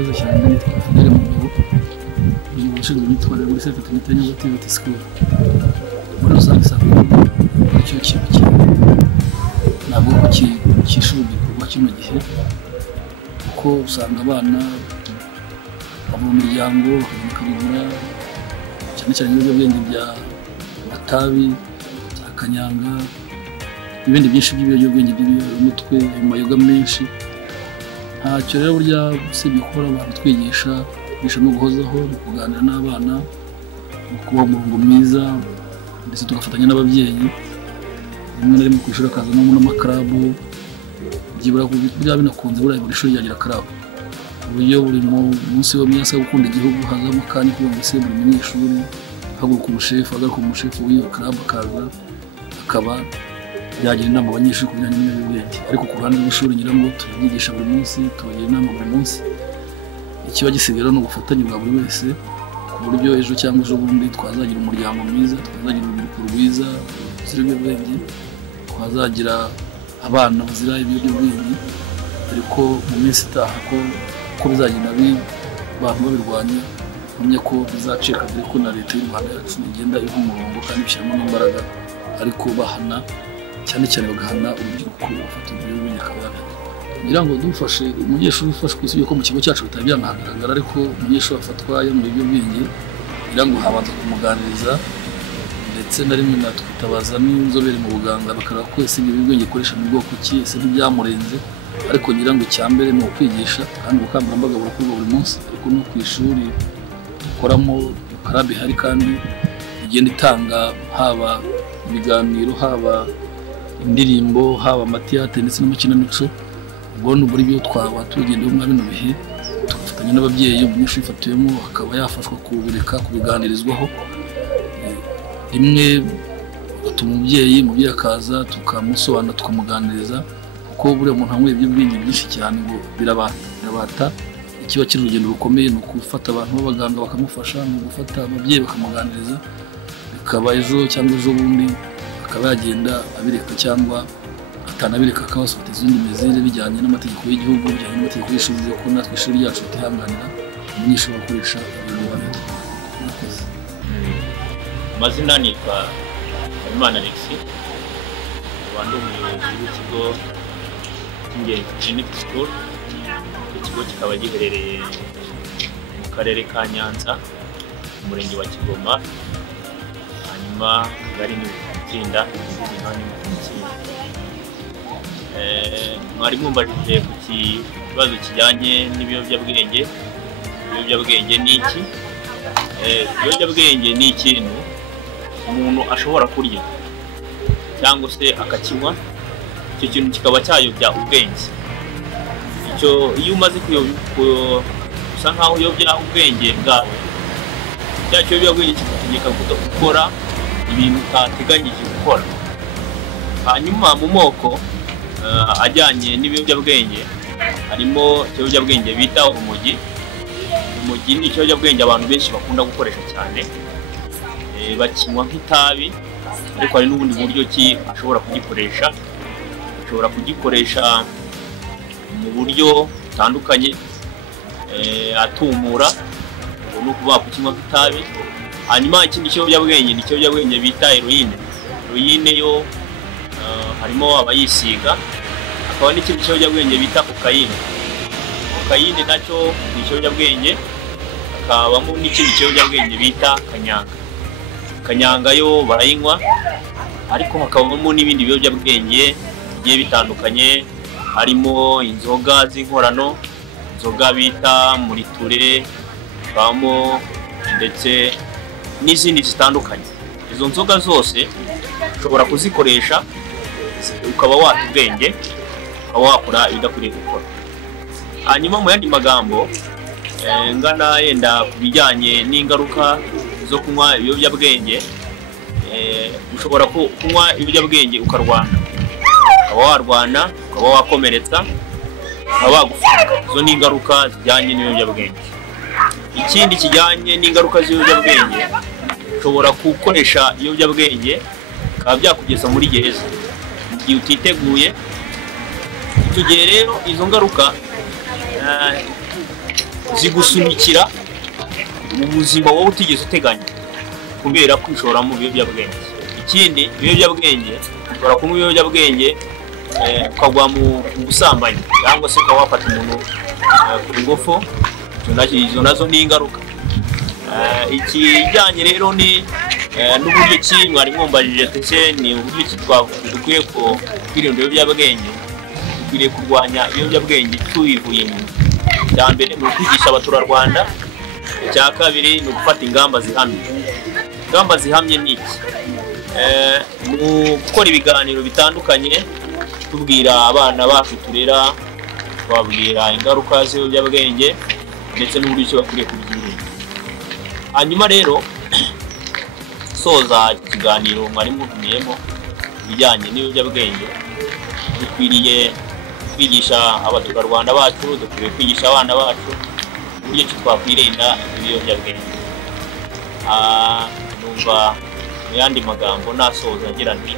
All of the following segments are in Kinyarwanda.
murakoze cyane nitwa Fidele Mugabo ushinzwe imyitwarire muri Sainte Trinité Nyagativity School muri rusange usanga icyo kintu cyane ntabwo cyishura igikorwa kino gihe kuko usanga abana bava mu miryango bakabigura cyane cyane ibiyobyabwenge bya matabi akanyanga ibindi byinshi by'ibiyobyabwenge by'umutwe amayoga menshi ntacyo rero burya usibye gukora abantu twigisha no guhozaho no kuganira n'abana no kubaha umurongo mwiza ndetse tugafatanya n'ababyeyi rimwe na rimwe ku ishuri akazamo n'amakarabu byibura bya binakunze buriya buri shuri ryagira karabu uburyo buri munsi w'imyaka gukunda igihugu hazamo kandi kuba ngo buri munyeshuri haguruka umushefu w'iyo karabu akaza akaba yagira inama abanyeshuri ku bijyanye n'ibiyobyabwenge ariko ku ruhande rw'ishuri nyirango turabigisha buri munsi tubagira inama buri munsi ikiba gisigaye no gufatanya bwa buri wese ku buryo ejo cyangwa ejo bundi twazagira umuryango mwiza twazagira urubyiruko rwiza ruzira ibiyobyabwenge twazagira abana bazira ibiyobyabwenge ariko mu minsi itaha ko bizagenda abantu babirwanya bamye ko bizacika dore ko na leta y'u Rwanda yacu igenda iha umurongo kandi bishyiramo n'imbaraga ariko bahana cyane cyane bagahana urubyiruko bafata ibiyobyabwenge akabana kugira ngo dufashe umunyeshuri ufashwe isubye ko mu kigo cyacu bitabyanahagara ariko umunyeshuri afatwa yo mu biyobyabwenge kugira ngo habanza kumuganiriza ndetse na rimwe natwitabaza n'inzobere mu buganga bakareba ko ese ibiyobyabwenge ikoresha mu bwoko ki ese ntibyamurenze ariko ngira ngo icyambere ni ukwigisha kandi ubukangurambaga burakorwa buri munsi ariko no ku ishuri dukoramo karabe hari kandi igenda itanga haba ibiganiro haba indirimbo haba amatiyate ndetse n'amakinamico ubwo ni uburyo twaba tugendeye mu bino bihe tugafatanya n'ababyeyi umunyeshuri fatuyemo akaba yafashwa kubureka kubiganirizwaho rimwe gatuma umubyeyi akaza tukamusobanura tukamuganiriza kuko buriya umuntu anywa ibiyobyabwenge byinshi cyane ngo birabata ikiba kiri urugendo rukomeye ni ukufata abantu b'abaganga bakamufasha ni ugufata ababyeyi bakamuganiriza bikaba ejo cyangwa ejo bundi akaba yagenda abireka cyangwa atanabireka akabasota izindi mezire bijyanye n'amategeko y'igihugu bijyanye n'amategeko y'ishuri ko natwe ishuri ryacu ritihanganira umunyeshuri bakoresha ibiyobyabwenge. Amazina nitwa Habimana Alexis ndi umuyobozi w'ikigo cy'ingenzi Trinity School. Ikigo kikaba giherereye mu karere ka Nyanza mu murenge wa Kigoma hanyuma Kigali ni itsinda n'imani n'itsinda. Mwari mumbajije ku kibazo kijyanye n'ibiyobyabwenge. Ibiyobyabwenge ni iki? Ibiyobyabwenge ni ikintu umuntu ashobora kurya cyangwa se akakinywa, icyo kintu kikaba cyayobya ubwenge. Iyo umaze gusa nkaho uyobya ubwenge bwawe, cya kiyobyabwenge kigutegeka gukora ibintu utateganyije gukora. Hanyuma mu moko ajyanye n'ibiyobyabwenge harimo ikiyobyabwenge bita urumogi. Urumogi ni ikiyobyabwenge abantu benshi bakunda gukoresha cyane, bakinywa nk'itabi ariko hari n'ubundi buryo ki ashobora kugikoresha. Ashobora kugikoresha mu buryo butandukanye, atumura no kuba kukinywa nk'itabi. Hanyuma ikindi kiyobyabwenge ni ikiyobyabwenge bita heroine. Heroine yo harimo abayisiga. Hakaba n'ikindi kiyobyabwenge bita kokayine. Kokayine nacyo ni ikiyobyabwenge. Hakabamo n'ikindi kiyobyabwenge bita kanyanga. Kanyanga yo barayinywa ariko hakabamo n'ibindi biyobyabwenge bigiye bitandukanye, harimo inzoga z'inkorano, inzoga bita muriture, hakabamo ndetse n'izindi zitandukanye. Izo nzoga zose ushobora kuzikoresha ukaba wata ubwenge, ukaba wakora ibidakwiriye gukora. Hanyuma mu yandi magambo ngana yenda ku bijyanye n'ingaruka zo kunywa ibiyobyabwenge, ushobora kunywa ibiyobyabwenge ukarwana, ukaba warwana, ukaba wakomeretsa, ukaba wagufunga. Izo ni ingaruka zijyanye n'ibiyobyabwenge. Ikindi kijyanye n'ingaruka z'ibiyobyabwenge, ushobora gukoresha ibiyobyabwenge bikaba byakugeza muri gereza igihe utiteguye. Icyo gihe rero izo ngaruka zigusunikira mu buzima wowe utigeze uteganya kubera kwishora mu biyobyabwenge. Ikindi ibiyobyabwenge ushobora kunywa ibiyobyabwenge ukagwa mu busambanyi cyangwa se ukaba wafata umuntu ku ngufu, izo nazo ni ingaruka. Ikijyanye rero ni n'uburyo ki mwari mwumbajije ndetse ni uburyo ki dukwiye kwirinda ibiyobyabwenge, dukwiriye kurwanya ibiyobyabwenge tubivuye inyuma. Icya mbere ni ukwigisha abaturarwanda, icya kabiri ni ugufata ingamba zihamye. Ingamba zihamye ni iki? Mu gukora ibiganiro bitandukanye tubwira abana bacu turera, twabwira ingaruka z'ibiyobyabwenge ndetse n'uburyo ki bakwiriye kubyirinda. Hanyuma rero soza ikiganiro mwari mutumiyemo ibijyanye n'ibiyobyabwenge, dukwiriye kwigisha abaturarwanda bacu, dukwiriye kwigisha abana bacu uburyo ki twakwirinda ibiyobyabwenge. Numva mu yandi magambo nasoza ngira nti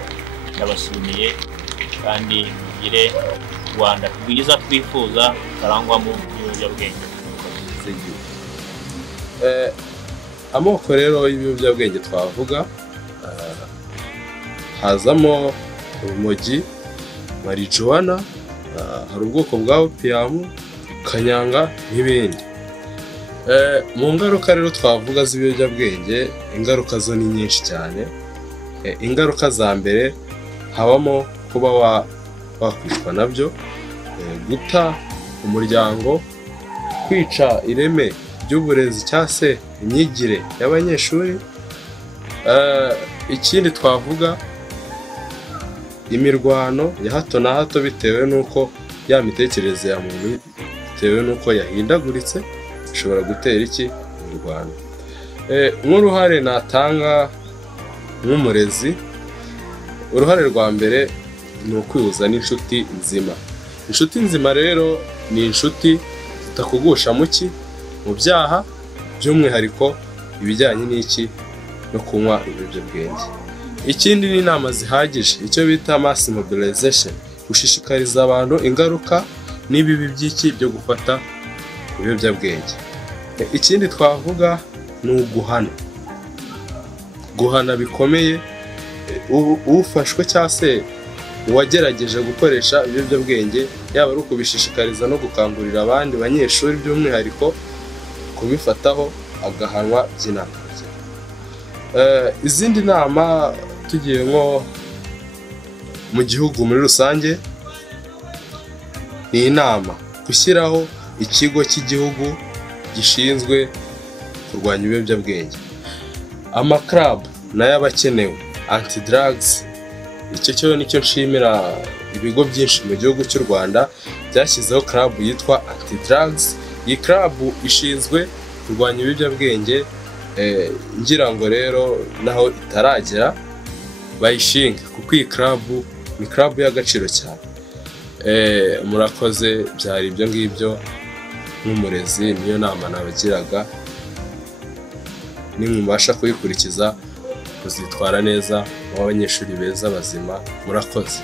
ndabashimiye kandi tugire u Rwanda rwiza twifuza karangwamo ibiyobyabwenge. Amoko rero y'ibiyobyabwenge twavuga hazamo urumogi, marijuana, hari ubwoko bwa opium, kanyanga n'ibindi. Mu ngaruka rero twavuga z'ibiyobyabwenge, ingaruka zo ni nyinshi cyane. Ingaruka za mbere habamo kuba wakwicwa nabyo, guta umuryango, kwica ireme ry'uburezi cyangwa se imyigire y'abanyeshuri. Ikindi twavuga imirwano ya hato na hato bitewe n'uko ya mitekerereze ya muntu bitewe n'uko yahindaguritse ishobora gutera iki imirwano. Nk'uruhare natanga nk'umurezi, uruhare rwa mbere ni ukwihuza n'inshuti nzima. Inshuti nzima rero ni inshuti zitakugusha mu byaha, by'umwihariko ibijyanye n'iki no kunywa ibiyobyabwenge. Ikindi ni inama zihagije, icyo bita mass mobilization, gushishikariza abantu ingaruka n'ibibi by'iki byo gufata ibiyobyabwenge. Ikindi twavuga ni guhana bikomeye ufashwe cyangwa se uwagerageje gukoresha ibiyobyabwenge, yaba ari ukubishishikariza no gukangurira abandi banyeshuri by'umwihariko kubifataho, agahanwa by'intangarugero. Izindi nama tugiye nko mu gihugu muri rusange, ni inama gushyiraho ikigo cy'igihugu gishinzwe kurwanya ibiyobyabwenge. Amaklabu nayo aba akenewe, anti drugs. Icyo nicyo nshimira ibigo byinshi mu gihugu cy'u Rwanda byashyizeho club yitwa anti drugs. Iyi club ishinzwe kurwanya ibiyobyabwenge, ngira ngo rero naho itaragera bayishinga, kuko iyi club ni club y'agaciro cyane. Murakoze, byari ibyo ngibyo nk'umurezi, niyo nama nabagiraga. Nimubasha kuyikurikiza muzitwara neza, abanyeshuri beza bazima. Murakoze.